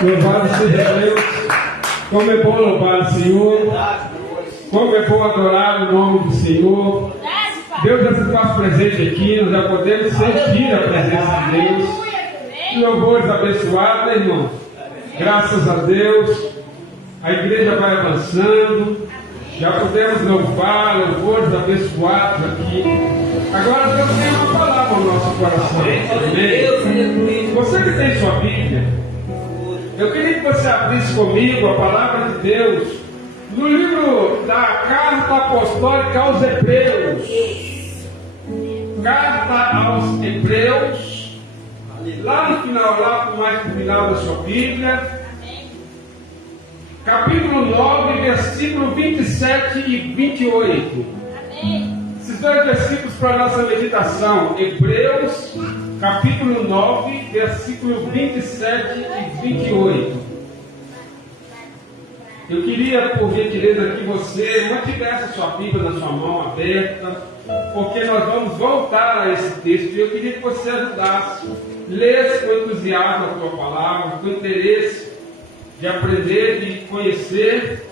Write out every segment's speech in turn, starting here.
Louvado seja Deus. Como é bom louvar o Senhor. Como é bom adorar o nome do Senhor. Deus já se faz presente aqui. Nós já podemos sentir a presença de Deus. Que louvores abençoados, né, irmão? Graças a Deus. A igreja vai avançando. Já podemos louvar, louvores abençoados aqui. Agora Deus tem uma palavra no nosso coração. Amém? Você que tem sua Bíblia, eu queria que você abrisse comigo a palavra de Deus no livro da Carta Apostólica aos Hebreus. Carta aos Hebreus, lá no final, lá mais no final da sua Bíblia, capítulo 9, versículo 27 e 28. Esses dois versículos para a nossa meditação. Hebreus, capítulo 9, versículo 27 e 28. Eu queria, por gentileza, que você mantivesse a sua Bíblia na sua mão aberta, porque nós vamos voltar a esse texto. E eu queria que você ajudasse, lesse com entusiasmo a tua palavra, com interesse de aprender, de conhecer.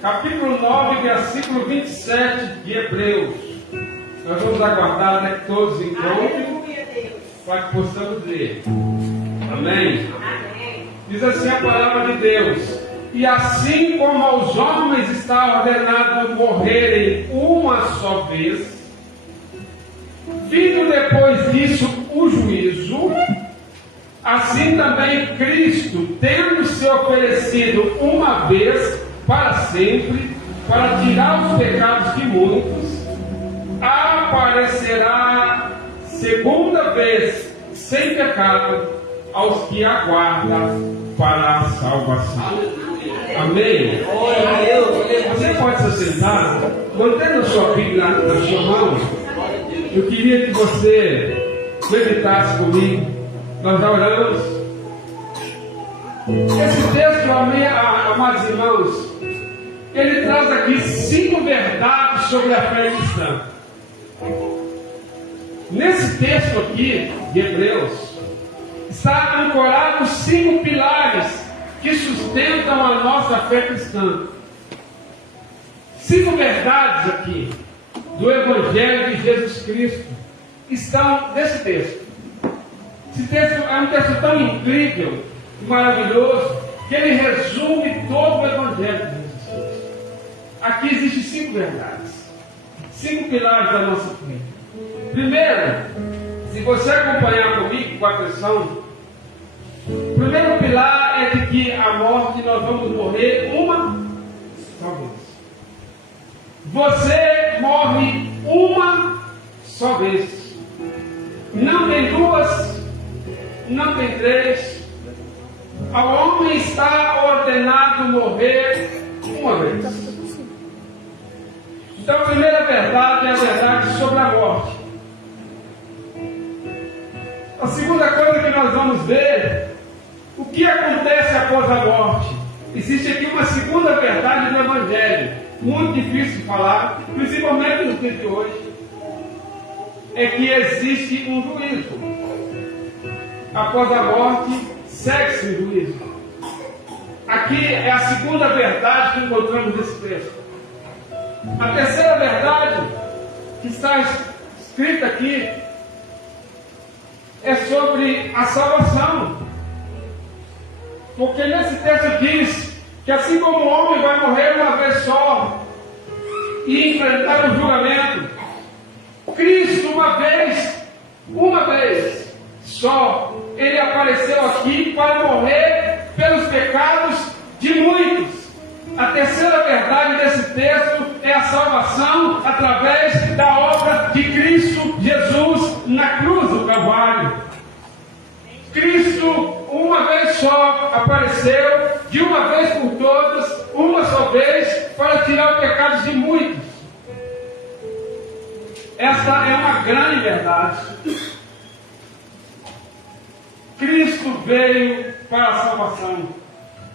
Capítulo 9, versículo 27 de Hebreus. Nós vamos aguardar até que todos encontrem, para que possamos ler. Amém? Diz assim a palavra de Deus: e assim como aos homens está ordenado morrerem uma só vez, vindo depois disso o juízo, assim também Cristo, tendo se oferecido uma vez para sempre, para tirar os pecados de muitos, aparecerá segunda vez sem pecado aos que aguardam para a salvação. Amém? Você pode se sentar, mantendo a sua Bíblia na sua mão. Eu queria que você meditasse comigo. Nós já oramos. Esse texto, amados irmãos, ele traz aqui 5 verdades sobre a fé cristã. Nesse texto aqui de Hebreus, está ancorado 5 pilares que sustentam a nossa fé cristã. 5 verdades aqui do Evangelho de Jesus Cristo estão nesse texto. Esse texto é um texto tão incrível e maravilhoso que ele resume todo o Evangelho de Jesus Cristo. Aqui existem 5 verdades, 5 pilares da nossa fé. Primeiro, se você acompanhar comigo com atenção, o primeiro pilar é de que a morte nós vamos morrer uma só vez. Você morre uma só vez. Não tem 2, não tem 3. Ao homem está ordenado morrer uma vez. Então a primeira verdade é a verdade sobre a morte. A segunda coisa que nós vamos ver, o que acontece após a morte. Existe aqui uma segunda verdade do Evangelho, muito difícil de falar, principalmente nos dias de hoje, é que existe um juízo. Após a morte, segue-se o juízo. Aqui é a segunda verdade que encontramos nesse texto. A terceira verdade que está escrita aqui é sobre a salvação. Porque nesse texto diz que assim como o homem vai morrer uma vez só e enfrentar o julgamento, Cristo uma vez só, ele apareceu aqui para morrer pelos pecados de muitos. A terceira verdade desse texto é a salvação através da obra de Cristo Jesus na cruz do Calvário. Cristo uma vez só apareceu, de uma vez por todas, uma só vez, para tirar os pecados de muitos. Esta é uma grande verdade. Cristo veio para a salvação.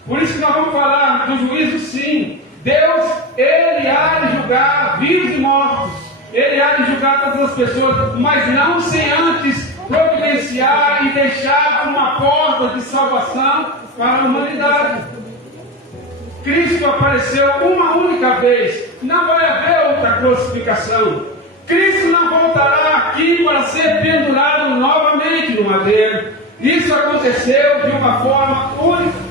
Por isso que nós vamos falar do juízo, sim. Deus, Ele há de julgar vivos e mortos. Ele há de julgar todas as pessoas, mas não sem antes providenciar e deixar uma porta de salvação para a humanidade. Cristo apareceu uma única vez. Não vai haver outra crucificação. Cristo não voltará aqui para ser pendurado novamente no madeiro. Isso aconteceu de uma forma única.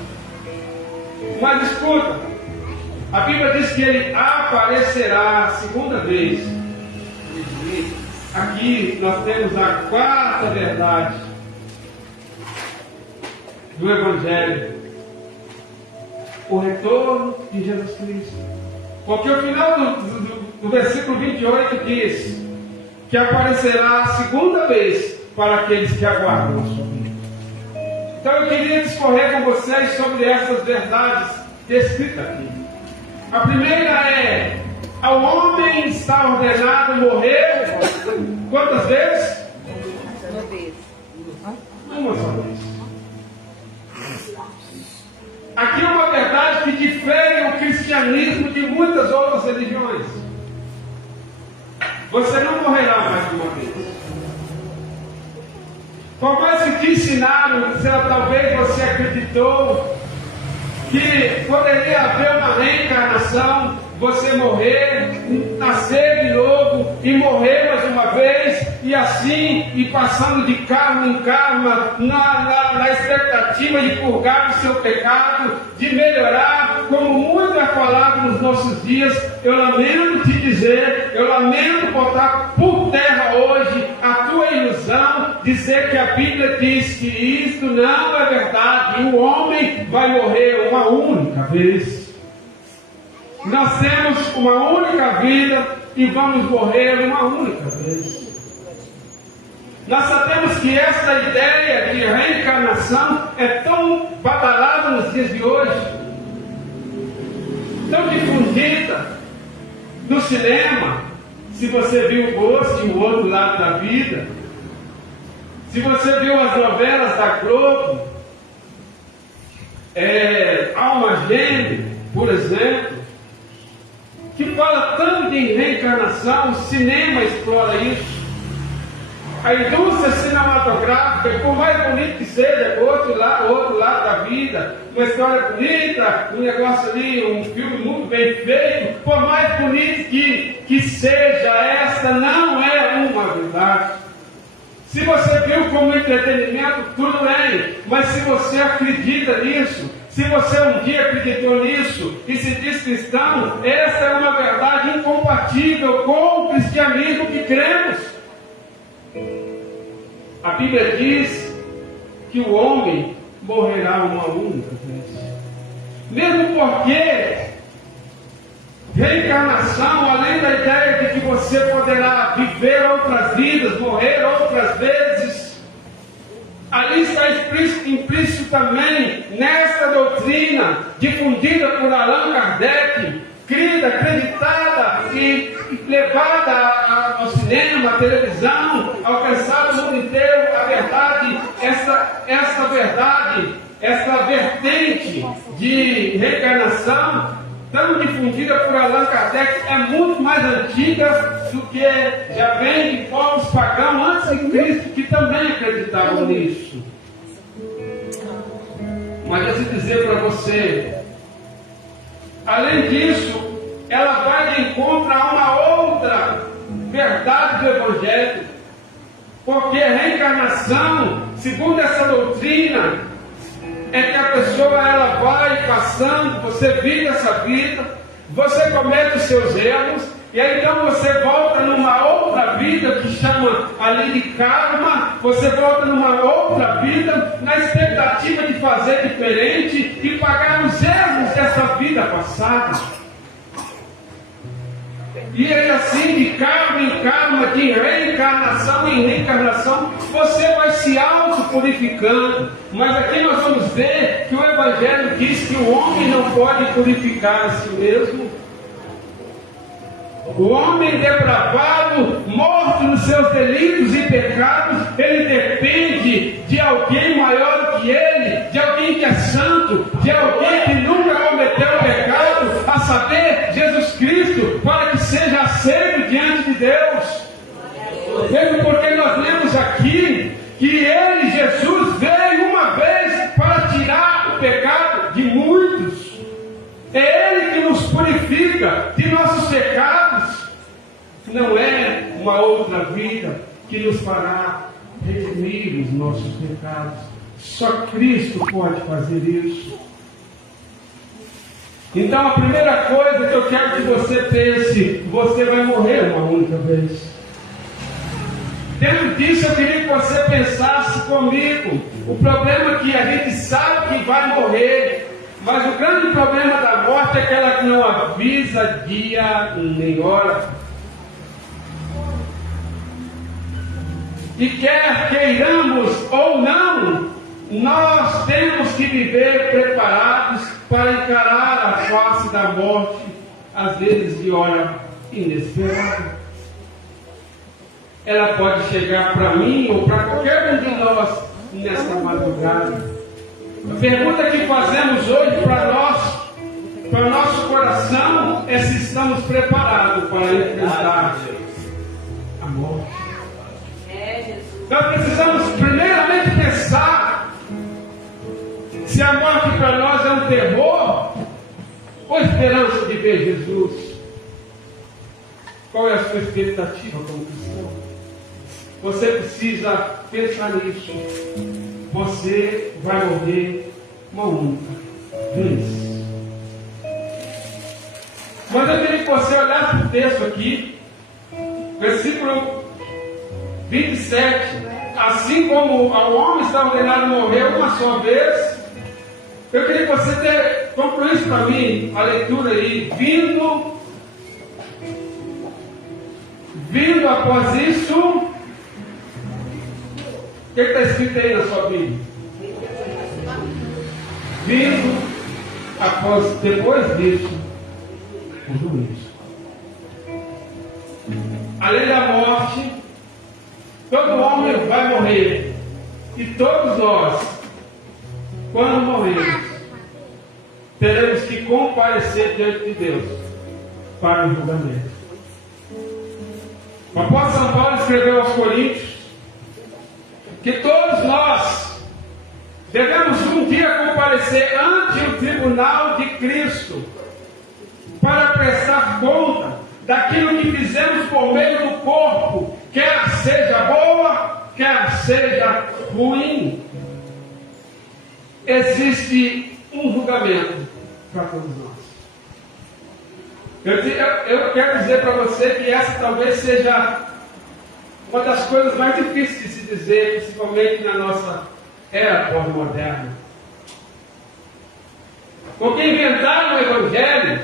Mas escuta, a Bíblia diz que ele aparecerá a segunda vez. Aqui nós temos a quarta verdade do Evangelho: o retorno de Jesus Cristo. Porque o final do versículo 28 diz que aparecerá a segunda vez para aqueles que aguardam a sua vida. Então eu queria discorrer com vocês sobre essas verdades descritas aqui. A primeira é: ao homem está ordenado morrer quantas vezes? Uma só vez. Aqui é uma verdade que difere o cristianismo de muitas outras religiões. Você não morrerá mais de uma vez. Por mais que te ensinaram, talvez você acreditou que poderia haver uma reencarnação, você morrer, nascer de novo e morrer mais uma vez, e assim, e passando de karma em karma, na expectativa de purgar o seu pecado, de melhorar, como muito é falado nos nossos dias. Eu lamento te dizer, eu lamento botar por terra hoje a tua ilusão, dizer que a Bíblia diz que isto não é verdade. O homem vai morrer uma única vez. Nós temos uma única vida e vamos morrer uma única vez. Nós sabemos que essa ideia de reencarnação é tão badalada nos dias de hoje, tão difundida no cinema. Se você viu o Ghost, o Outro Lado da Vida, se você viu as novelas da Globo, Alma Gêmea, por exemplo, que fala tanto de reencarnação, o cinema explora isso. A indústria cinematográfica, por mais bonito que seja, outro lado da vida, uma história bonita, um negócio ali, um filme muito bem feito, por mais bonito que seja, esta não é uma verdade. Se você viu como entretenimento, tudo bem, mas se você acredita nisso, se você um dia acreditou nisso e se diz cristão, essa é uma verdade incompatível com o cristianismo que cremos. A Bíblia diz que o homem morrerá uma única vez. Mesmo porque reencarnação, além da ideia de que você poderá viver outras vidas, morrer outras vezes, ali está implícito também nesta doutrina difundida por Allan Kardec, crida, acreditada e levada ao cinema, à televisão, alcançada no mundo inteiro, a verdade, essa verdade, essa vertente de reencarnação, tão difundida por Allan Kardec, é muito mais antiga do que já vem de povos pagãos antes de Cristo, que também acreditavam nisso. Mas eu vou dizer para você, além disso, ela vai de encontro a uma outra verdade do Evangelho, porque a reencarnação, segundo essa doutrina, é que a pessoa ela vai passando, você vive essa vida, você comete os seus erros, e aí então você volta numa outra vida que chama ali de karma, você volta numa outra vida na expectativa de fazer diferente e pagar os erros dessa vida passada. E aí assim, de karma em karma, de reencarnação em reencarnação, você vai se auto-purificando. Mas aqui nós vamos ver que o Evangelho diz que o homem não pode purificar a si mesmo. O homem depravado, morto nos seus delitos e pecados, ele depende de alguém maior que ele, de alguém que é santo, de alguém que nunca cometeu pecado, a saber, Jesus Cristo, para que seja aceito diante de Deus. Mesmo porque nós lemos aqui de muitos. É Ele que nos purifica de nossos pecados. Não é uma outra vida que nos fará redimir os nossos pecados. Só Cristo pode fazer isso. Então a primeira coisa que eu quero que você pense: você vai morrer uma única vez. Dentro disso eu queria que você pensasse comigo. O problema é que a gente sabe que vai morrer, mas o grande problema da morte é que ela não avisa dia nem hora. E quer queiramos ou não, nós temos que viver preparados para encarar a face da morte, às vezes de hora inesperada. Ela pode chegar para mim ou para qualquer um de nós nesta madrugada. A pergunta que fazemos hoje para o nosso coração, é se estamos preparados para enfrentar a morte. Nós precisamos primeiramente pensar se a morte para nós é um terror ou esperança de ver Jesus. Qual é a sua expectativa como cristão? Você precisa pensar nisso. Você vai morrer uma única vez. Mas eu queria que você olhasse para o texto aqui, versículo 27. Assim como ao homem está ordenado morrer uma só vez, eu queria que você concluísse para mim a leitura aí. Vindo após isso, o que está escrito aí na sua Bíblia? Vindo depois disso, o juízo. Além da morte, todo homem vai morrer. E todos nós, quando morrermos, teremos que comparecer diante de Deus para o julgamento. O apóstolo São Paulo escreveu aos Coríntios que todos nós devemos um dia comparecer ante o tribunal de Cristo para prestar conta daquilo que fizemos por meio do corpo, quer seja boa, quer seja ruim. Existe um julgamento para todos nós. Eu quero dizer para você que essa talvez seja uma das coisas mais difíceis de se dizer, principalmente na nossa era pós-moderna. Porque inventaram o Evangelho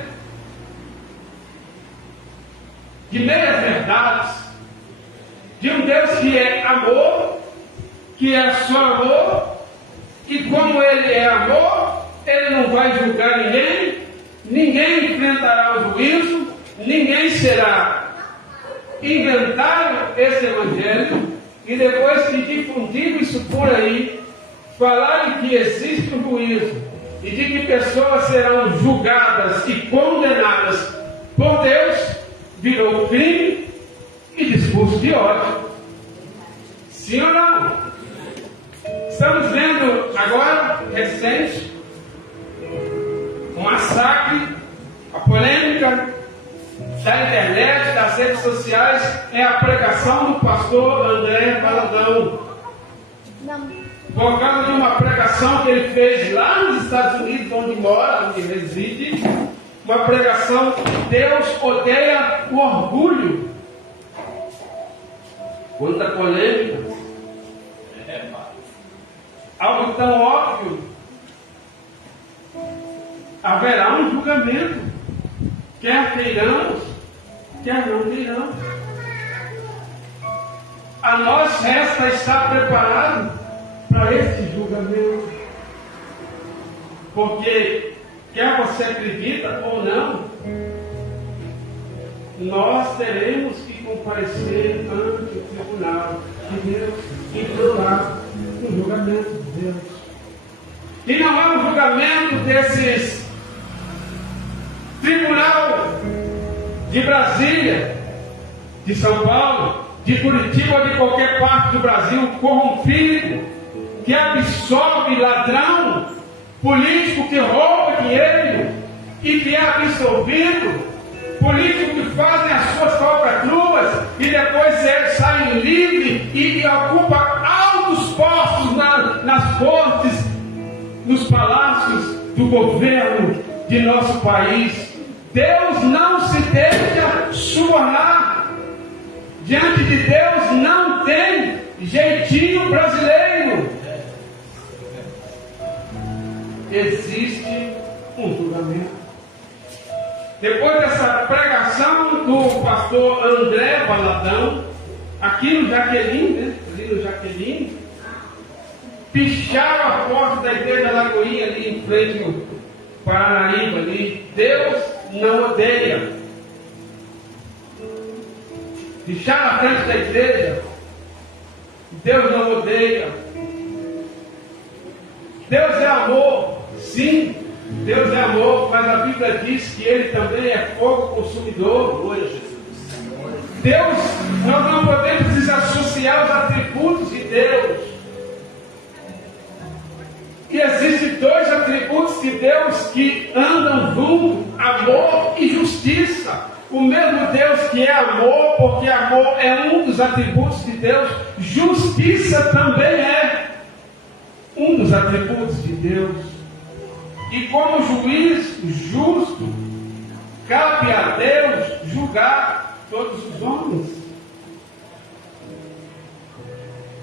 de meias verdades, de um Deus que é amor, que é só amor, e como Ele é amor, Ele não vai julgar ninguém enfrentará o juízo, ninguém será. Inventaram esse Evangelho e depois que difundiram isso por aí, falaram que existe um juízo e de que pessoas serão julgadas e condenadas por Deus, virou crime e discurso de ódio. Sim ou não? Estamos vendo agora, recente, o massacre, a polêmica da internet, das redes sociais, é a pregação do pastor André Valadão. Por causa de uma pregação que ele fez lá nos Estados Unidos, onde mora, onde reside, uma pregação que Deus odeia o orgulho. Quanta polêmica. Algo tão óbvio. Haverá um julgamento. Quer queiramos, quer não queiramos. A nós resta estar preparado para esse julgamento. Porque, quer você acredita ou não, nós teremos que comparecer ante o tribunal de Deus e enfrentar o julgamento de Deus. E não é um julgamento desses tribunal de Brasília, de São Paulo, de Curitiba ou de qualquer parte do Brasil corrompido, que absolve ladrão político que rouba dinheiro e que é absolvido, político que fazem as suas falcatruas e depois saem livres e ocupam altos postos nas cortes, nos palácios do governo de nosso país. Deus não se deixa subornar. Diante de Deus não tem jeitinho brasileiro. Existe um julgamento. Depois dessa pregação do pastor André Baladão, aqui no Jaqueline, né? Ali no Jaqueline, picharam a porta da igreja Lagoinha ali em frente ao Paranaíba ali. Deus não odeia. Picharam a frente da igreja. Deus não odeia. Deus é amor, sim. Deus é amor, mas a Bíblia diz que Ele também é fogo consumidor. Glória a Jesus. Deus, nós não podemos desassociar os atributos de Deus. E existem dois atributos de Deus que andam juntos: amor e justiça. O mesmo Deus que é amor, porque amor é um dos atributos de Deus, justiça também é um dos atributos de Deus. E como juiz justo, cabe a Deus julgar todos os homens.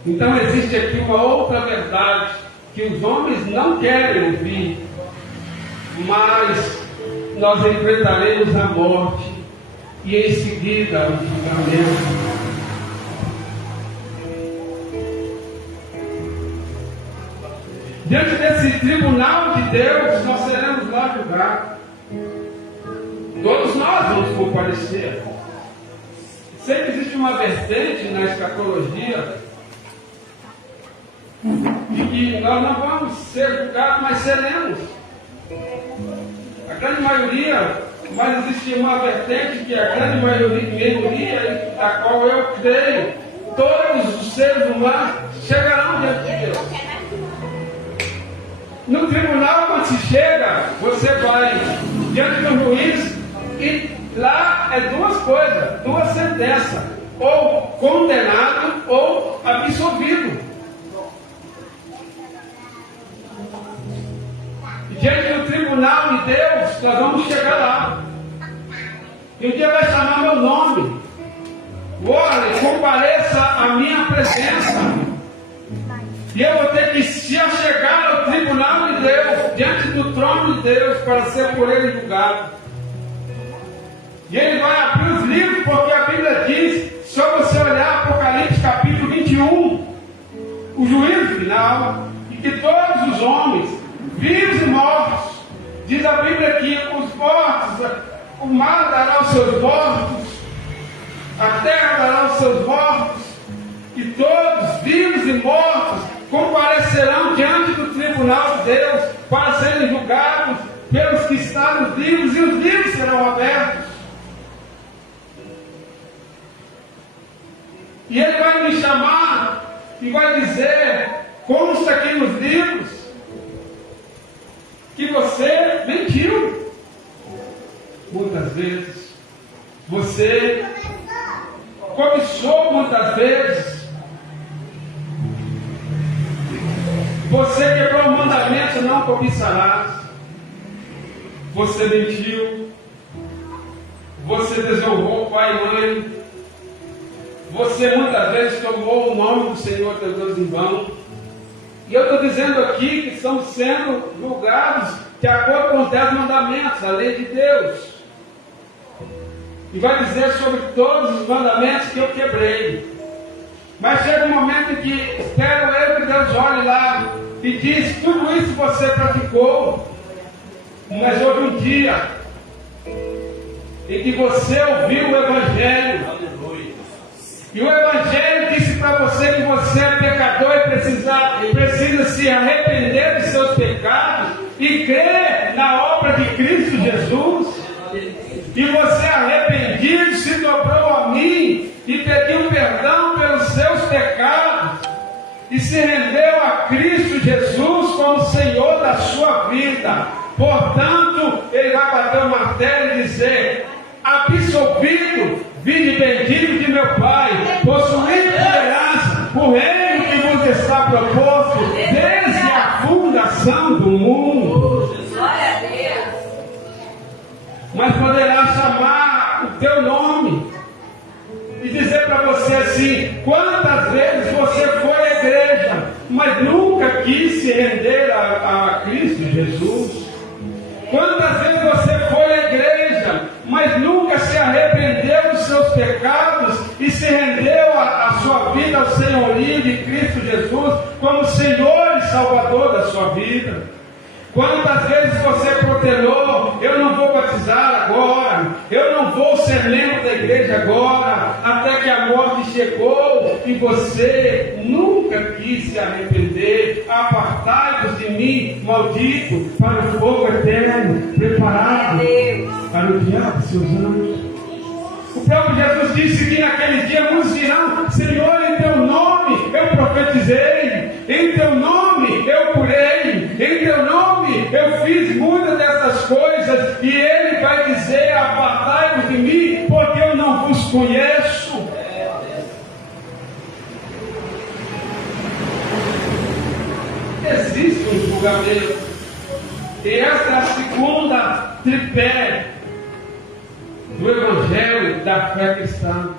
Então existe aqui uma outra verdade que os homens não querem ouvir, mas nós enfrentaremos a morte e em seguida o julgamento. Diante desse tribunal de Deus, nós seremos lá julgados. Todos nós vamos comparecer. Sempre existe uma vertente na escatologia de que nós não vamos ser julgados, mas seremos. A grande maioria, mas existe uma vertente que a grande maioria, da qual eu creio, todos os seres humanos chegarão diante de Deus. No tribunal, quando se chega, você vai diante do juiz e lá é duas coisas, duas sentenças: ou condenado ou absolvido. Diante do tribunal de Deus, nós vamos chegar lá. E um dia vai chamar meu nome. Olha, compareça à minha presença. E eu vou ter que se chegar ao tribunal de Deus, diante do trono de Deus, para ser por ele julgado. E ele vai abrir os livros, porque a Bíblia diz, só você olhar Apocalipse capítulo 21, o juízo final, e que todos os homens, vivos e mortos, diz a Bíblia que os mortos, o mar dará os seus mortos, a terra dará os seus mortos, e todos, vivos e mortos, comparecerão diante do tribunal de Deus para serem julgados pelos que estão nos livros, e os livros serão abertos. E ele vai me chamar e vai dizer, consta aqui nos livros, que você mentiu. Muitas vezes. Você cobiçou muitas vezes. Você quebrou o mandamento, não cobiçarás. Você mentiu. Você desonrou pai e mãe. Você muitas vezes tomou o nome do Senhor teu Deus em vão. E eu estou dizendo aqui que estamos sendo julgados de acordo com os 10 mandamentos, a lei de Deus. E vai dizer sobre todos os mandamentos que eu quebrei. Mas chega um momento em que espero eu que Deus olhe lá e diz, tudo isso você praticou. Mas houve um dia em que você ouviu o Evangelho. E o Evangelho disse para você que você é pecador e precisa se arrepender de seus pecados e crer na obra de Cristo Jesus. E você arrependido se dobrou a mim e pediu perdão pelos seus pecados e se rendeu a Cristo Jesus como Senhor da sua vida. vida. Portanto, ele vai bater o martelo e dizer: absolvido, vinde bendito de meu Pai, possuindo poderás o reino que vos está proposto desde a fundação do mundo. Glória a Deus. Mas poderá chamar o teu nome e dizer para você assim: quantas vezes você foi à igreja, mas nunca quis se render a Cristo Jesus? Quantas vezes você foi à igreja, mas nunca se arrependeu dos seus pecados e se rendeu a sua vida ao senhorio de Cristo Jesus como Senhor e Salvador da sua vida? Quantas vezes você protelou: eu não vou batizar agora, eu não vou ser membro da igreja agora, até que a morte chegou e você nunca quis se arrepender? Apartai-vos de mim, maldito, para o fogo eterno, preparado para o diabo e seus anjos. O próprio Jesus disse que naquele dia muitos dirão: Senhor, em teu nome eu profetizei, em teu nome eu curei, em teu nome eu fiz muitas dessas coisas. E ele vai dizer: apartai-vos de mim, porque eu não vos conheço. Existe um julgamento, e esta é a segunda tripé do Evangelho da fé cristã.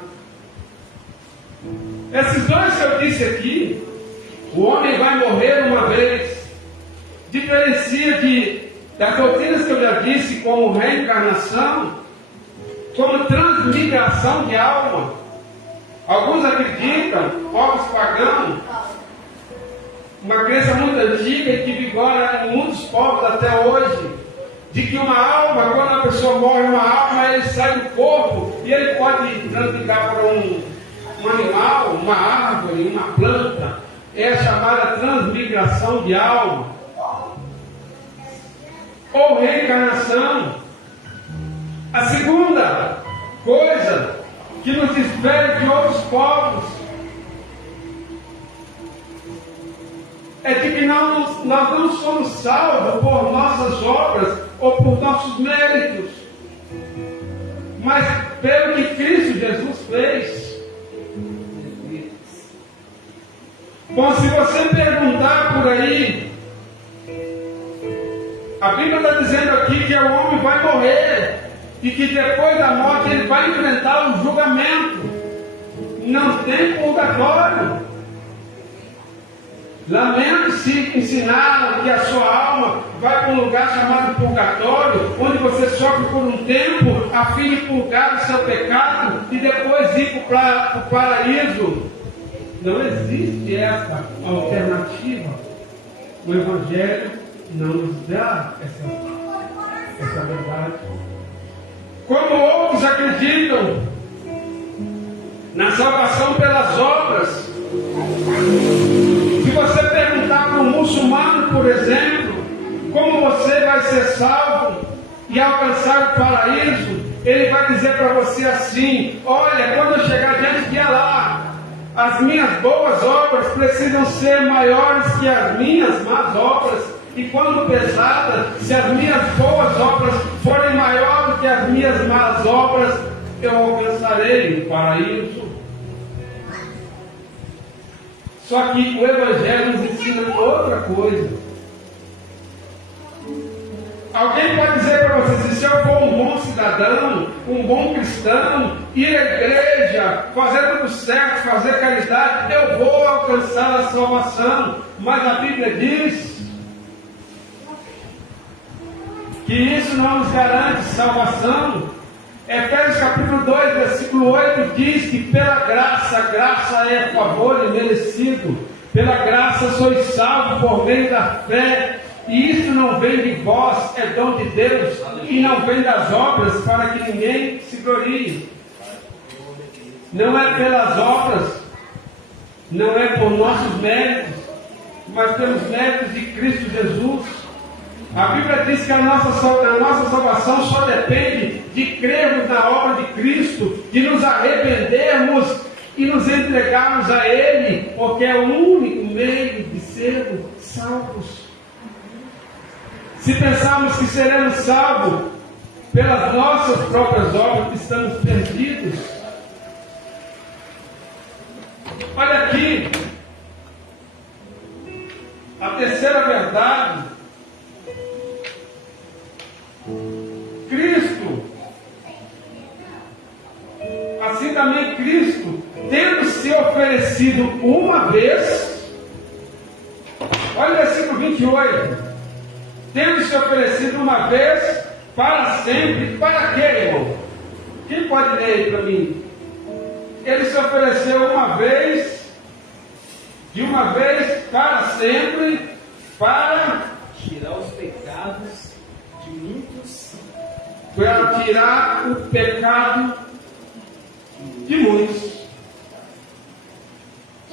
Esses dois que eu disse aqui, o homem vai morrer uma vez, diferencia das doutrinas que eu já disse, como reencarnação, como transmigração de alma. Alguns acreditam, povos pagãos, uma crença muito antiga e que vigora em muitos povos até hoje, de que uma alma, quando a pessoa morre, uma alma, ele sai do corpo e ele pode transmigrar para um animal, uma árvore, uma planta. É a chamada transmigração de alma ou reencarnação. A segunda coisa que nos difere de outros povos é de que nós não somos salvos por nossas obras ou por nossos méritos, mas pelo que Cristo Jesus fez. Bom, se você perguntar por aí, a Bíblia está dizendo aqui que o homem vai morrer e que depois da morte ele vai enfrentar o julgamento. Não tem purgatório. Lamento se ensinaram que a sua alma vai para um lugar chamado purgatório, onde você sofre por um tempo a fim de purgar o seu pecado e depois ir para o paraíso. Não existe essa alternativa. O Evangelho não nos dá essa verdade. Como outros acreditam na salvação pelas obras. Se você perguntar para um muçulmano, por exemplo, como você vai ser salvo e alcançar o paraíso, ele vai dizer para você assim: olha, quando eu chegar diante de Allah, as minhas boas obras precisam ser maiores que as minhas más obras, e quando pesadas, se as minhas boas obras forem maiores que as minhas más obras, eu alcançarei o paraíso. Só que o Evangelho nos ensina outra coisa. Alguém pode dizer para você: se eu for um bom cidadão, um bom cristão, ir à igreja, fazer tudo certo, fazer caridade, eu vou alcançar a salvação. Mas a Bíblia diz que isso não nos garante salvação. Efésios capítulo 2, versículo 8 diz que pela graça, a graça é favor imerecido, pela graça sois salvos por meio da fé, e isso não vem de vós, é dom de Deus, e não vem das obras, para que ninguém se glorie. Não é pelas obras, não é por nossos méritos, mas pelos méritos de Cristo Jesus. A Bíblia diz que a nossa salvação só depende de crermos na obra de Cristo, de nos arrependermos e nos entregarmos a Ele, porque é o único meio de sermos salvos. Se pensarmos que seremos salvos pelas nossas próprias obras, estamos perdidos. Olha aqui, a terceira verdade. Cristo, assim também Cristo, tendo se oferecido uma vez, olha o versículo 28, tendo se oferecido uma vez, para sempre, para quê, irmão? Quem pode ler aí para mim? Ele se ofereceu uma vez, de uma vez, para sempre, para tirar os pecados de muitos. Para tirar o pecado de muitos.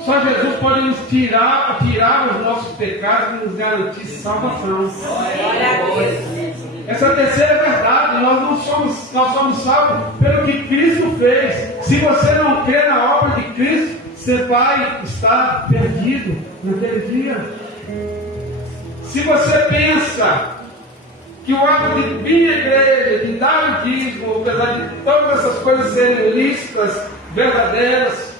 Só Jesus pode nos tirar os nossos pecados e nos garantir salvação. Essa é a terceira verdade. Nós somos salvos pelo que Cristo fez. Se você não crê na obra de Cristo, você vai estar perdido naquele dia. Se você pensa que o ato de vir à igreja, de dar o dízimo, apesar de todas essas coisas serem lícitas, verdadeiras,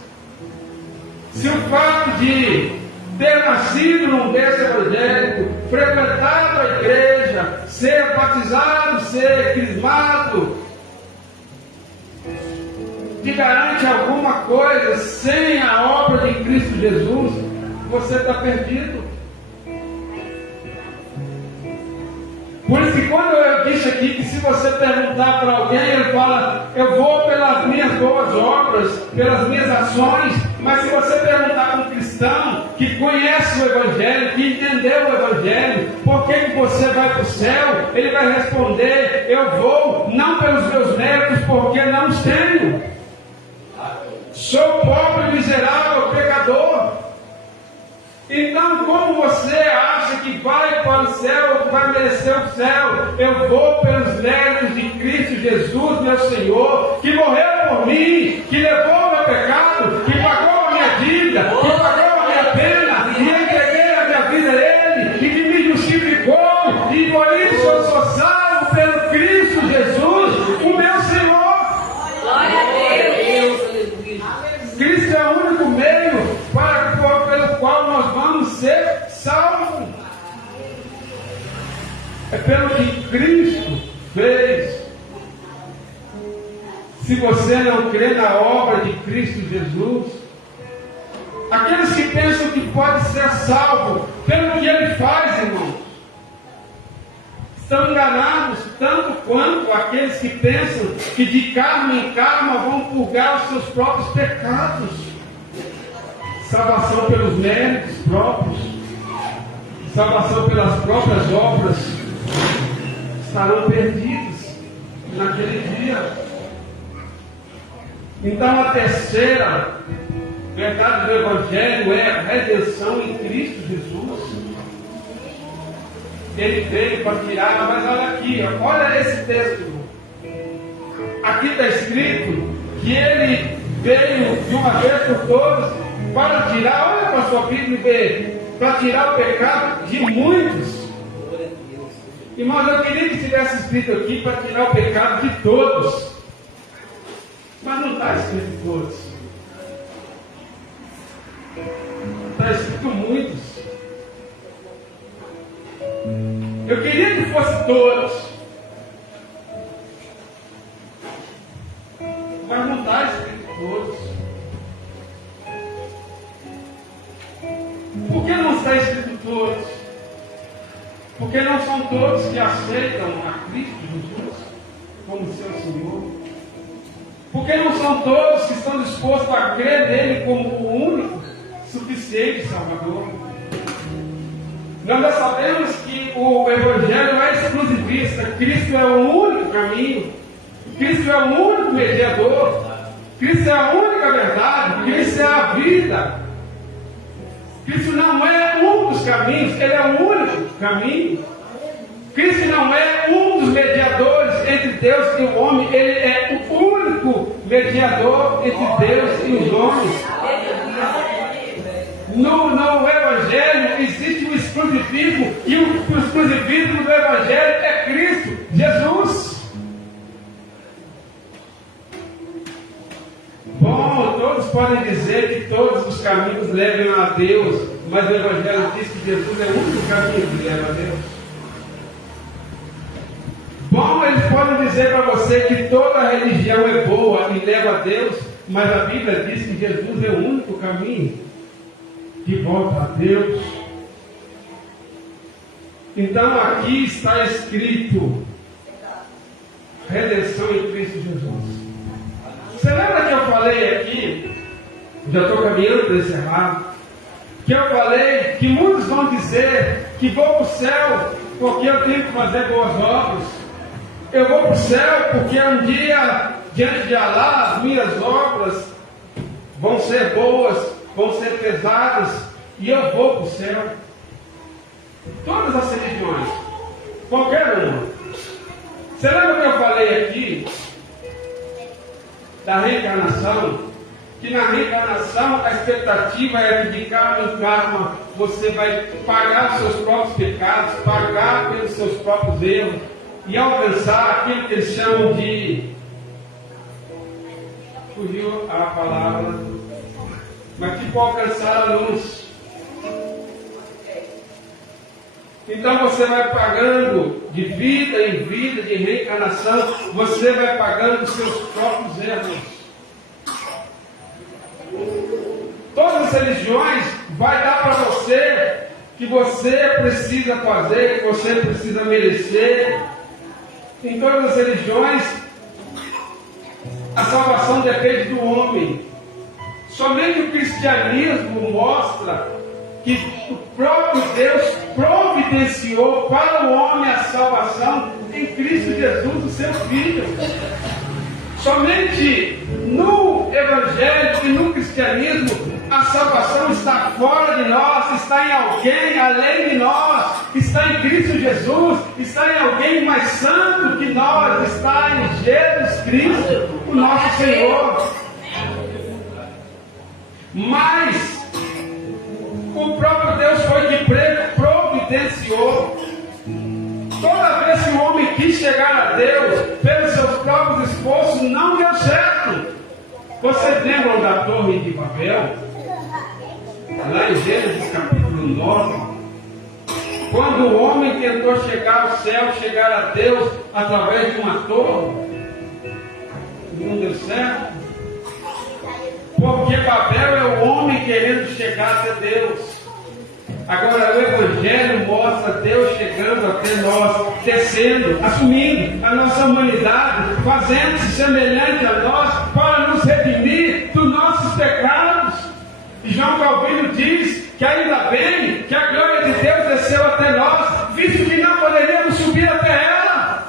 se o fato de ter nascido num berço evangélico, frequentado a igreja, ser batizado, ser crismado, te garante alguma coisa sem a obra de Cristo Jesus, você está perdido. Por isso que quando eu disse aqui que se você perguntar para alguém, ele fala, eu vou pelas minhas boas obras, pelas minhas ações, mas se você perguntar para um cristão que conhece o Evangelho, que entendeu o Evangelho, por que você vai para o céu? Ele vai responder, eu vou não pelos meus méritos, porque não os tenho. Sou pobre, miserável, pecador. Então, como você acha que vai para o céu ou que vai merecer o céu? Eu vou pelos méritos de Cristo Jesus, meu Senhor, que morreu por mim, que levou o meu pecado, que pagou a minha dívida, que pagou a minha pena, e eu entreguei a minha vida a Ele, e que me justificou, e por isso eu sou salvo pelo Cristo Jesus, o meu Senhor. Glória a Deus. Cristo é o único meio pelo qual nós vamos ser salvos. É pelo que Cristo fez. Se você não crê na obra de Cristo Jesus, aqueles que pensam que pode ser salvo pelo que Ele faz, irmãos, estão enganados tanto quanto aqueles que pensam que de karma em karma vão purgar os seus próprios pecados. Salvação pelos méritos próprios, salvação pelas próprias obras, estarão perdidos naquele dia. Então a terceira verdade do Evangelho é a redenção em Cristo Jesus. Ele veio para tirar, mas olha aqui, olha esse texto. Aqui está escrito que ele veio de uma vez por todas para tirar, olha para a sua Bíblia e vê, para tirar o pecado de muitos. Irmãos, eu queria que tivesse escrito aqui para tirar o pecado de todos, mas não está escrito todos, está escrito muitos. Eu queria que fosse todos, mas não está escrito todos. Por que não está escrito todos? Porque não são todos que aceitam a Cristo Jesus como seu Senhor. Porque não são todos que estão dispostos a crer nele como o único, suficiente Salvador. Nós já sabemos que o Evangelho é exclusivista. Cristo é o único caminho. Cristo é o único mediador. Cristo é a única verdade. Cristo é a vida. Cristo não é um dos caminhos, Ele é o único caminho. Cristo não é um dos mediadores entre Deus e o homem, Ele é o único mediador entre Deus e os homens. No Evangelho existe o exclusivismo, e o exclusivismo do Evangelho podem dizer que todos os caminhos levam a Deus, mas o Evangelho diz que Jesus é o único caminho que leva a Deus. Bom, eles podem dizer para você que toda religião é boa e leva a Deus, mas a Bíblia diz que Jesus é o único caminho que volta a Deus. Então aqui está escrito redenção em Cristo Jesus. Você lembra que eu falei aqui, já estou caminhando para encerrar, que eu falei que muitos vão dizer que vou para o céu porque eu tenho que fazer boas obras. Eu vou para o céu porque um dia, diante de Alá, as minhas obras vão ser boas, vão ser pesadas, e eu vou para o céu. Todas as religiões, qualquer uma. Você lembra que eu falei aqui da reencarnação? Que na reencarnação a expectativa é que de karma em karma você vai pagar os seus próprios pecados, pagar pelos seus próprios erros e alcançar aquilo que eles chamam de... Fugiu a palavra, mas tipo alcançar a luz. Então você vai pagando de vida em vida, de reencarnação, você vai pagando os seus próprios erros. Todas as religiões vai dar para você que você precisa fazer, que você precisa merecer. Em todas as religiões, a salvação depende do homem. Somente o cristianismo mostra que o próprio Deus providenciou para o homem a salvação em Cristo Jesus, o seu Filho. Somente no Evangelho e no cristianismo a salvação está fora de nós, está em alguém além de nós, está em Cristo Jesus, está em alguém mais santo que nós, está em Jesus Cristo, o nosso Senhor. Mas o próprio Deus foi que providenciou. Toda vez que o homem quis chegar a Deus pelos seus próprios esforços, não deu certo. Vocês lembram da Torre de Babel? Lá em Gênesis capítulo 9, quando o homem tentou chegar ao céu, chegar a Deus através de uma torre, não deu certo. Porque Babel é o homem querendo chegar até Deus. Agora o Evangelho mostra Deus chegando até nós, descendo, assumindo a nossa humanidade, fazendo-se semelhante a nós para nos redimir dos nossos pecados. E João Calvino diz que ainda bem que a glória de Deus desceu até nós, visto que não poderíamos subir até ela.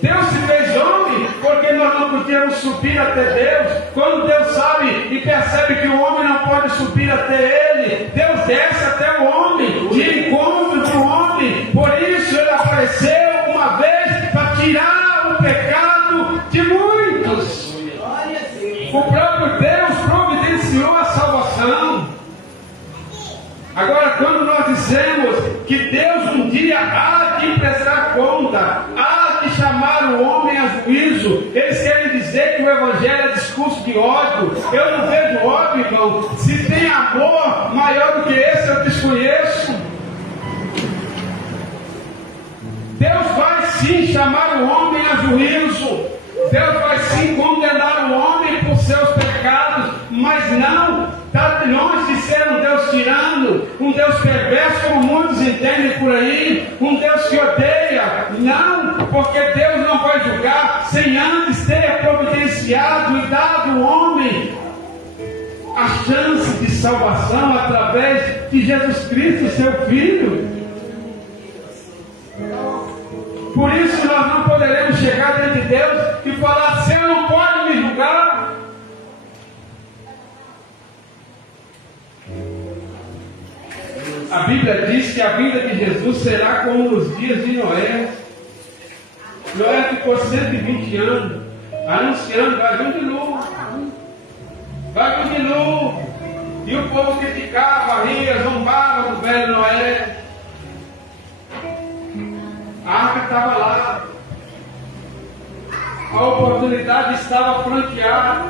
Deus se fez homem porque nós não podíamos subir até Deus. Quando Deus sabe e percebe que o homem não pode subir até Ele, Deus desce até o homem, de encontro do homem. Por isso Ele apareceu uma vez para tirar o pecado de muitos. O próprio Deus providenciou a salvação. Agora, quando nós dizemos que Deus um dia há de prestar conta, há de chamar o homem a juízo, eles querem dizer que o Evangelho é discurso de ódio. Eu não vejo ódio, irmão. Se tem amor maior do que esse, eu desconheço. Deus vai sim chamar o homem a juízo. Deus vai sim condenar o homem por seus pecados, mas não está longe de ser um Deus tirano, um Deus perverso, como muitos entendem por aí, um Deus que odeia. Não, porque Deus não vai julgar sem antes ter providenciado e dado ao homem a chance de salvação através de Jesus Cristo, seu Filho. Por isso nós não poderemos chegar diante de Deus e falar: Senhor, não pode me julgar. A Bíblia diz que a vinda de Jesus será como nos dias de Noé. Noé ficou 120 anos anunciando: vai vir de novo, vai vir de novo. E o povo criticava, ria, zombava do velho Noé. A arca estava lá, a oportunidade estava franqueada.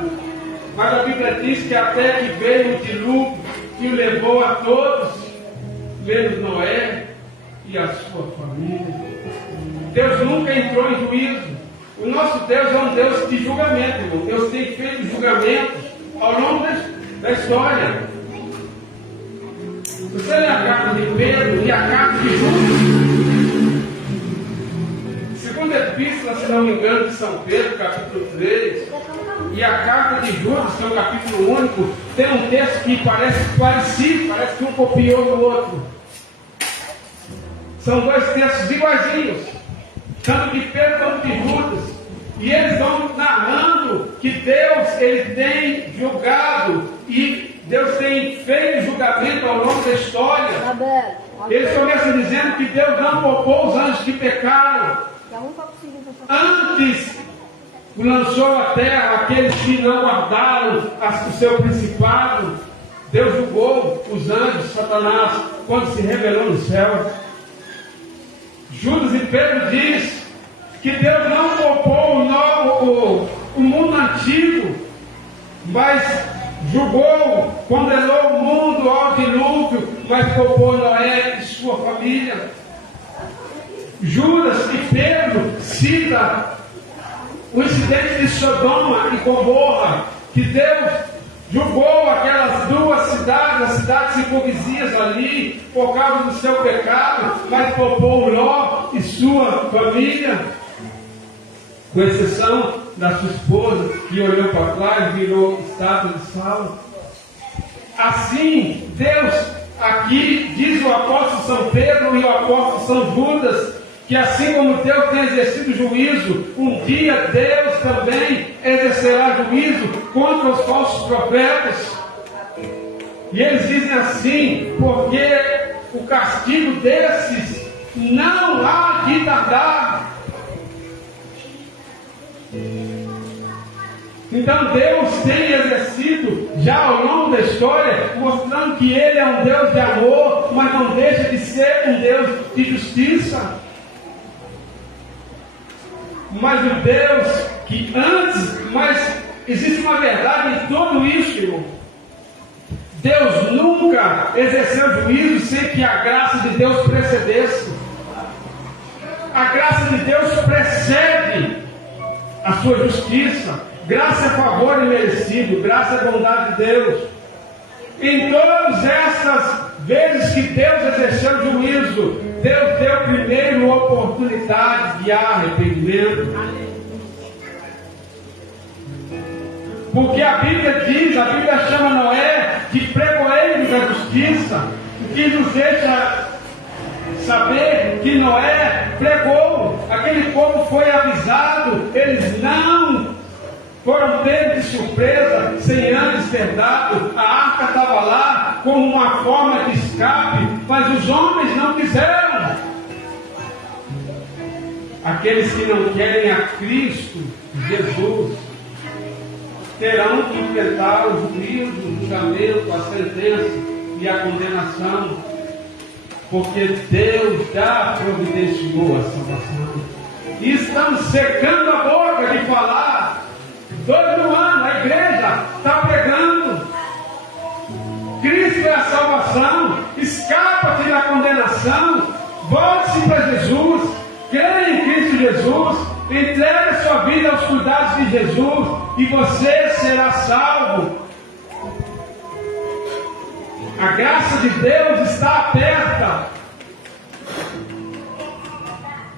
Mas a Bíblia diz que até que veio o dilúvio que o levou a todos, menos Noé e a sua família. Deus nunca entrou em juízo. O nosso Deus é um Deus de julgamento, irmão. Deus tem feito julgamentos ao longo da história. Você lê a carta de Pedro e a carta de Judas. Segunda epístola, se não me engano, de São Pedro, capítulo 3. E a carta de Judas, que é um capítulo único, tem um texto que parece parecido, parece que um copiou do outro. São dois textos iguaizinhos, tanto de Pedro quanto de Judas. E eles vão narrando que Deus ele tem julgado e Deus tem feito julgamento ao longo da história. Eles começam dizendo que Deus não poupou os anjos que pecaram. Antes lançou à terra aqueles que não guardaram o seu principado. Deus julgou os anjos, Satanás, quando se revelou no céu. Judas e Pedro diz que Deus não poupou o mundo antigo, mas julgou, condenou o mundo ao dilúvio, mas poupou Noé e sua família. Judas e Pedro cita o incidente de Sodoma e Gomorra, que Deus julgou aquelas duas cidades, as cidades circunvizinhas ali, por causa do seu pecado, mas poupou Ló e sua família, com exceção da sua esposa, que olhou para trás e virou estátua de sal. Assim, Deus, aqui diz o apóstolo São Pedro e o apóstolo São Judas, que assim como Deus tem exercido juízo, um dia Deus também exercerá juízo contra os falsos profetas. E eles dizem assim, porque o castigo desses não há de tardar. Então Deus tem exercido já ao longo da história, mostrando que Ele é um Deus de amor, mas não deixa de ser um Deus de justiça. Mas o Deus que antes, mas existe uma verdade em tudo isso, irmão. Deus nunca exerceu juízo sem que a graça de Deus precedesse. A graça de Deus precede a sua justiça. Graça é favor imerecido, graça é bondade de Deus. Em todas essas vezes que Deus exerceu juízo, Deus deu primeiro oportunidade de arrependimento. Porque a Bíblia diz, a Bíblia chama Noé de pregoeiro da justiça, o que nos deixa saber que Noé pregou, aquele povo foi avisado, eles não foram pegos de surpresa, sem antes ter dado. A arca estava lá como uma forma de escape, mas os homens não quiseram. Aqueles que não querem a Cristo Jesus terão que enfrentar o juízo, o julgamento, a sentença e a condenação, porque Deus já providenciou a salvação. E estamos secando a boca de falar. 2 no ano, a igreja está pregando. Cristo é a salvação. Escapa-te da condenação. Volte-se para Jesus. Creia em Cristo Jesus. Entregue a sua vida aos cuidados de Jesus. E você será salvo. A graça de Deus está aberta.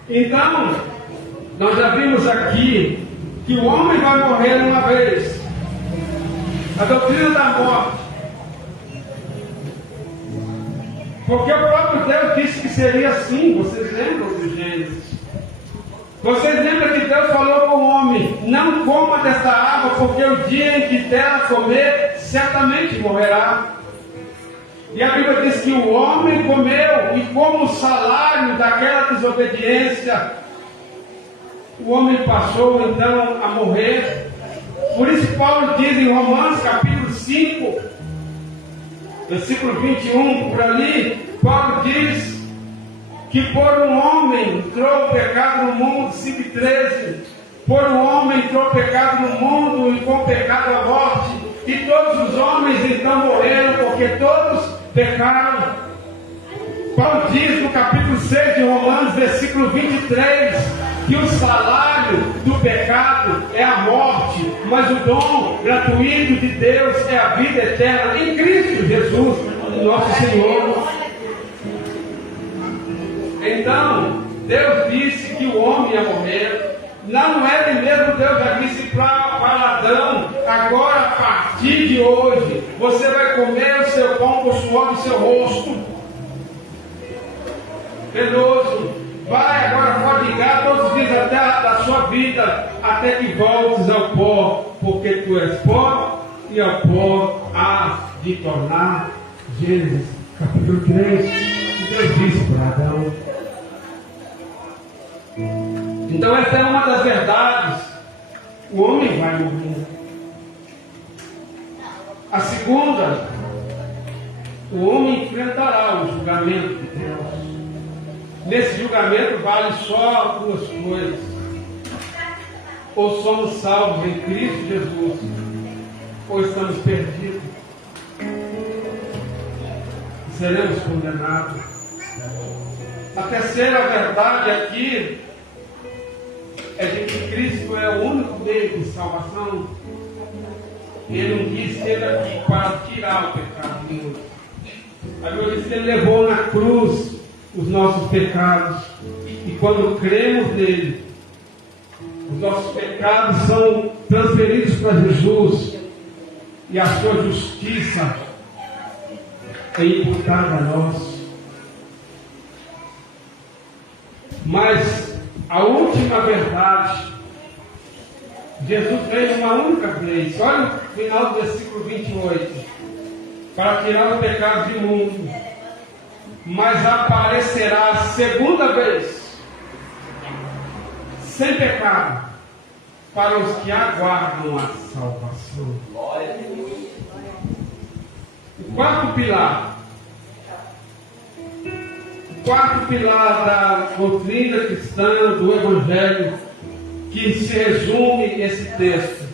Então, nós já vimos aqui que o homem vai morrer uma vez. A doutrina da morte. Porque o próprio Deus disse que seria assim. Vocês lembram do Gênesis? Vocês lembram que Deus falou com o homem: não coma desta árvore, porque o dia em que dela comer, certamente morrerá. E a Bíblia diz que o homem comeu, e como salário daquela desobediência, o homem passou então a morrer. Por isso Paulo diz em Romanos capítulo 5, versículo 21, por ali, Paulo diz que por um homem entrou o pecado no mundo, 5:13, por um homem entrou o pecado no mundo, e com o pecado a morte, E todos os homens então morreram, porque todos pecaram. Paulo diz no capítulo 6 de Romanos, versículo 23, que o salário do pecado é a morte, mas o dom gratuito de Deus é a vida eterna em Cristo Jesus, nosso Senhor. Então, Deus disse que o homem ia morrer. Não é ele mesmo, Deus já disse para Adão: agora, a partir de hoje, você vai comer o seu pão com o suor do seu rosto. Penoso, vai agora prodigar todos os dias da sua vida, até que voltes ao pó, porque tu és pó, e ao pó há de tornar. Gênesis capítulo 3, Deus disse para Adão. Então essa é uma das verdades. O homem vai morrer. A segunda, o homem enfrentará o julgamento de Deus. Nesse julgamento vale só duas coisas: ou somos salvos em Cristo Jesus, ou estamos perdidos, seremos condenados. A terceira verdade aqui é de que Cristo é o único meio de salvação. Ele não disse que ele aqui para tirar o pecado do mundo. A Bíblia diz que ele levou na cruz os nossos pecados. E quando cremos nele, os nossos pecados são transferidos para Jesus. E a sua justiça é imputada a nós. Mas a última verdade, Jesus veio uma única vez. Olha o final do versículo 28. Para tirar os pecados do mundo. Mas aparecerá a segunda vez, sem pecado, para os que aguardam a salvação. O quarto pilar. O quarto pilar da doutrina cristã, do Evangelho, que se resume esse texto,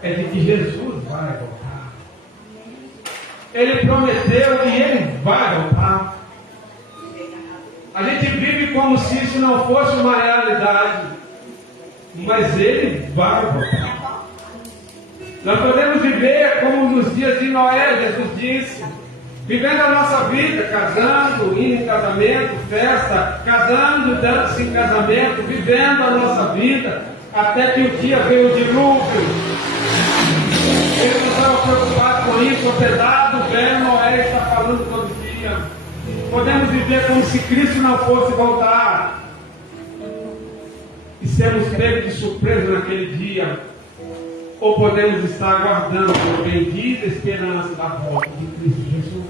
é de que Jesus vai voltar. Ele prometeu que ele vai voltar. A gente vive como se isso não fosse uma realidade, mas ele vai voltar. Nós podemos viver como nos dias de Noé, Jesus disse, vivendo a nossa vida, casando, indo em casamento, festa, casando, dando-se em casamento, vivendo a nossa vida, até que o dia veio o dilúvio. Ele não estava preocupado com isso, hospedado, vendo Noé está falando todo dia. Podemos viver como se Cristo não fosse voltar e sermos pegos de surpresa naquele dia, ou podemos estar aguardando a bendita esperança da volta de Cristo Jesus,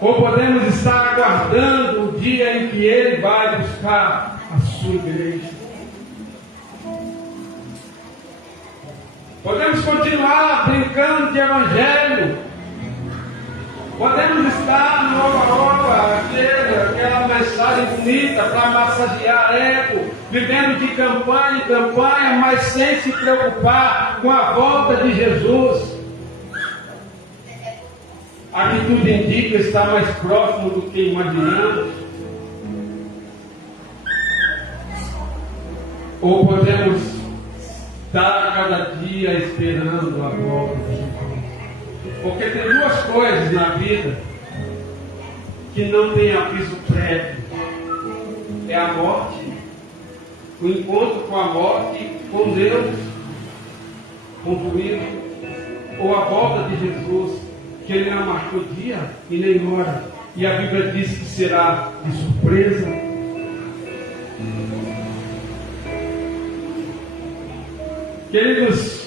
ou podemos estar aguardando o dia em que Ele vai buscar a sua igreja. Podemos continuar brincando de evangelho, podemos estar no oba-oba, aquela mensagem bonita para massagear ego, vivendo de campanha em campanha, mas sem se preocupar com a volta de Jesus. A que tudo indica estar mais próximo do que imaginamos. Ou podemos estar cada dia esperando a volta de Jesus. Porque tem duas coisas na vida que não tem aviso prévio: é a morte, o encontro com a morte, com Deus, concluído, ou a volta de Jesus, que Ele não marcou dia e nem hora, e a Bíblia diz que será de surpresa. Queridos,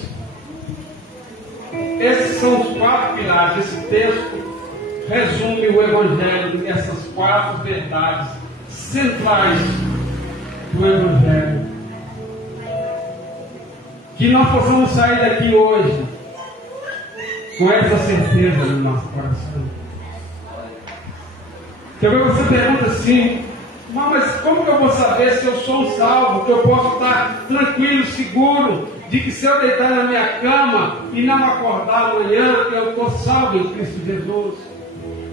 esses são os quatro pilares. Esse texto resume o Evangelho nessas quatro verdades centrais do Evangelho. Que nós possamos sair daqui hoje com essa certeza no nosso coração. Talvez você pergunta assim: Mas como que eu vou saber se eu sou um salvo? Que eu posso estar tranquilo, seguro, de que se eu deitar na minha cama e não acordar amanhã, eu estou salvo em Cristo Jesus?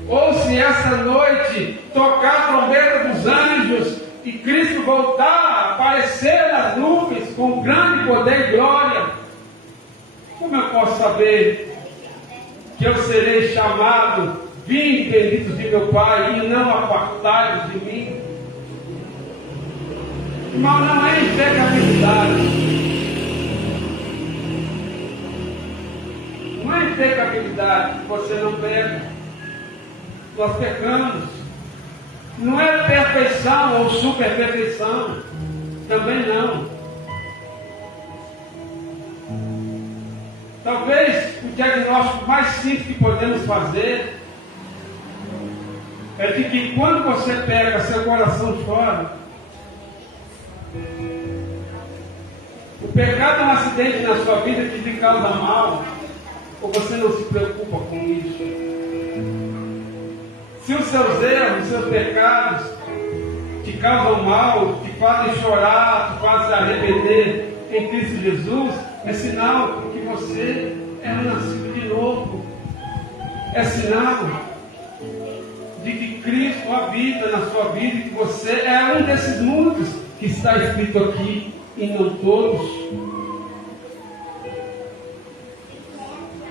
Ou se essa noite tocar a trombeta dos anjos e Cristo voltar a aparecer nas nuvens com grande poder e glória, como eu posso saber que eu serei chamado, vinde benditos de meu Pai, e não apartai-vos de mim? Irmão, não é impecabilidade. Não é impecabilidade que você não peca. Nós pecamos. Não é perfeição ou superperfeição. Também não. Talvez o diagnóstico mais simples que podemos fazer é de que quando você peca, seu coração chora. O pecado é um acidente na sua vida que te causa mal, ou você não se preocupa com isso? Se os seus erros, os seus pecados te causam mal, te fazem chorar, te fazem se arrepender em Cristo Jesus, é sinal que você é um nascido de novo. É sinal de que Cristo habita na sua vida e que você é um desses muitos que está escrito aqui, e não todos.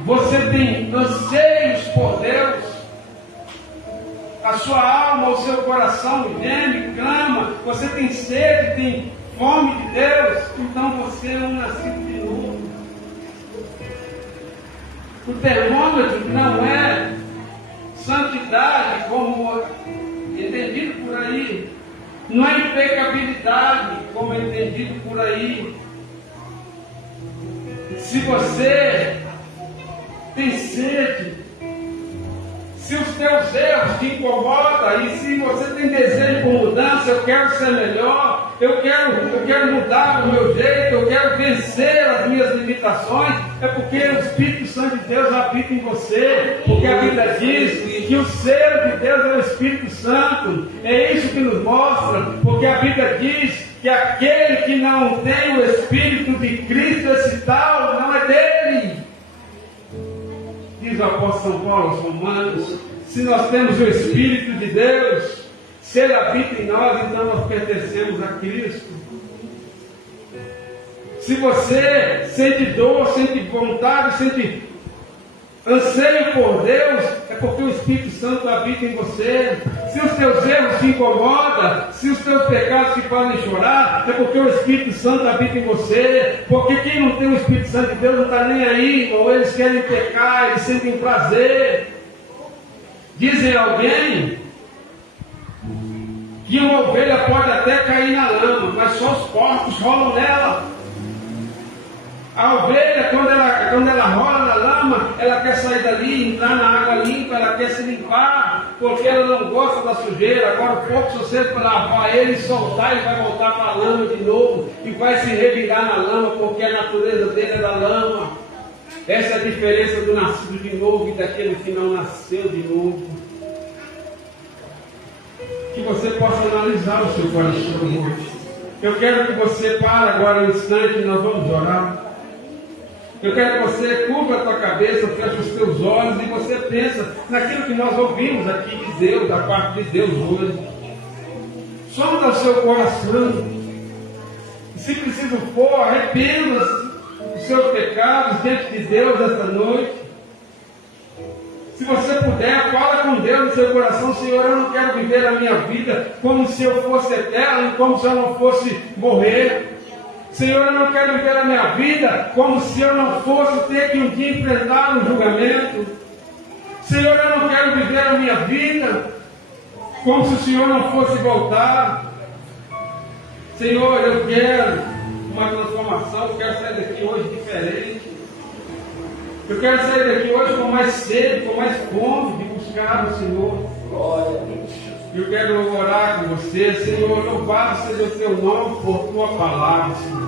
Você tem anseios por Deus, a sua alma, o seu coração geme, clama, você tem sede, tem fome de Deus, então você é um nascido de novo. O termômetro não é santidade como entendido por aí, não é impecabilidade como é entendido por aí. Se você tem sede, se os teus erros te incomodam, e se você tem desejo por mudança, eu quero ser melhor, eu quero mudar o meu jeito, eu quero vencer as minhas limitações, é porque o Espírito Santo de Deus habita em você, porque a Bíblia diz que o ser de Deus é o Espírito Santo, é isso que nos mostra, porque a Bíblia diz que aquele que não tem o Espírito de Cristo, esse tal, não é dele. Diz o apóstolo São Paulo aos Romanos, se nós temos o Espírito de Deus, se Ele habita em nós, então nós pertencemos a Cristo. Se você sente dor, sente vontade, sente anseio por Deus, é porque o Espírito Santo habita em você. Se os teus erros te incomodam, se os teus pecados te fazem chorar, é porque o Espírito Santo habita em você. Porque quem não tem o Espírito Santo de Deus não está nem aí, ou eles querem pecar, eles sentem prazer. Dizem alguém que uma ovelha pode até cair na lama, mas só os porcos rolam nela. A ovelha, quando ela rola na lama, ela quer sair dali, entrar na água limpa, ela quer se limpar, porque ela não gosta da sujeira. Agora o porco, se você lavar ele e soltar, ele vai voltar para a lama de novo e vai se revirar na lama, porque a natureza dele é da lama. Essa é a diferença do nascido de novo e daquele que não nasceu de novo. Que você possa analisar o seu coração hoje. Eu quero que você pare agora um instante e nós vamos orar. Eu quero que você curva a tua cabeça, feche os teus olhos e você pensa naquilo que nós ouvimos aqui de Deus, da parte de Deus hoje. Sonda o seu coração. Se preciso for, arrependa-se dos seus pecados diante de Deus esta noite. Se você puder, fala com Deus no seu coração: Senhor, eu não quero viver a minha vida como se eu fosse eterno, como se eu não fosse morrer. Senhor, eu não quero viver a minha vida como se eu não fosse ter que um dia enfrentar um julgamento. Senhor, eu não quero viver a minha vida como se o Senhor não fosse voltar. Senhor, eu quero uma transformação, eu quero sair daqui hoje diferente. Eu quero sair daqui hoje com mais sede, com mais fome de buscar o Senhor. Eu quero orar com você, Senhor, louvado seja o teu nome por tua palavra, Senhor.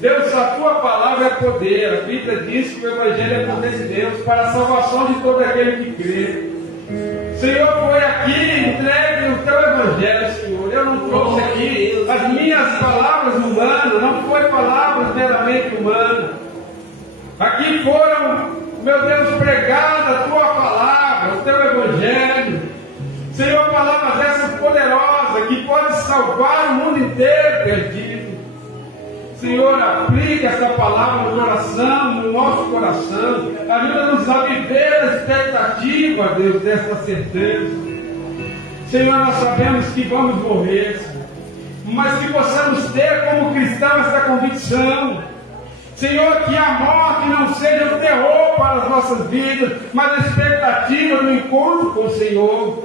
Deus, a tua palavra é poder. A Bíblia diz que o Evangelho é poder de Deus para a salvação de todo aquele que crê. Senhor, foi aqui entregue o o teu evangelho, Senhor. Eu não trouxe aqui as minhas palavras humanas, não foi palavras meramente humanas. Aqui foram, meu Deus, pregada a tua palavra, o teu evangelho. Senhor, palavras essas poderosas que podem salvar o mundo inteiro perdido. Senhor, aplica essa palavra no coração, no nosso coração. Ajuda-nos a viver a expectativa, Deus, dessa certeza. Senhor, nós sabemos que vamos morrer, Senhor, mas que possamos ter como cristão essa convicção. Senhor, que a morte não seja um terror para as nossas vidas, mas a expectativa do encontro com o Senhor.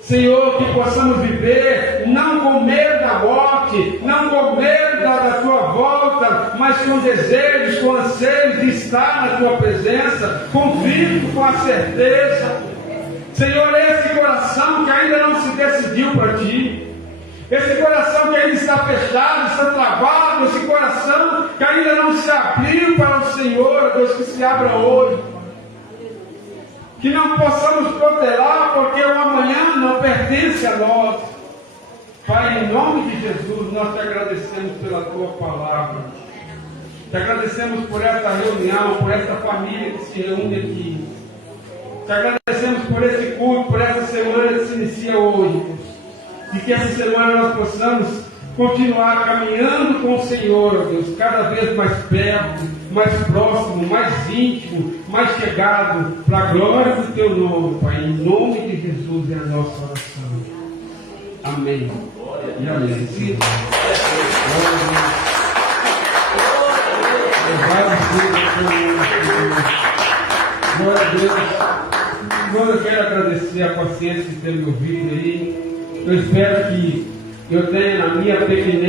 Senhor, que possamos viver não com medo da morte, não com medo da tua volta, mas com desejos, com anseios de estar na tua presença, convicto com a certeza. Senhor, esse coração que ainda não se decidiu para ti, esse coração que ainda está fechado, está travado, esse coração que ainda não se abriu para o Senhor, Deus, que se abra hoje. Que não possamos protelar, porque o amanhã não pertence a nós. Pai, em nome de Jesus, nós te agradecemos pela tua palavra. Te agradecemos por esta reunião, por esta família que se reúne aqui. Te agradecemos por esse culto, por essa semana que se inicia hoje. E que essa semana nós possamos continuar caminhando com o Senhor, Deus, cada vez mais perto, mais próximo, mais íntimo, mais chegado, para a glória do teu nome, Pai. Em nome de Jesus é a nossa oração. Amém. E amém. Sim. Glória a Deus. Glória, eu quero agradecer a paciência de ter me ouvido aí. Eu espero que eu tenha na minha pequenez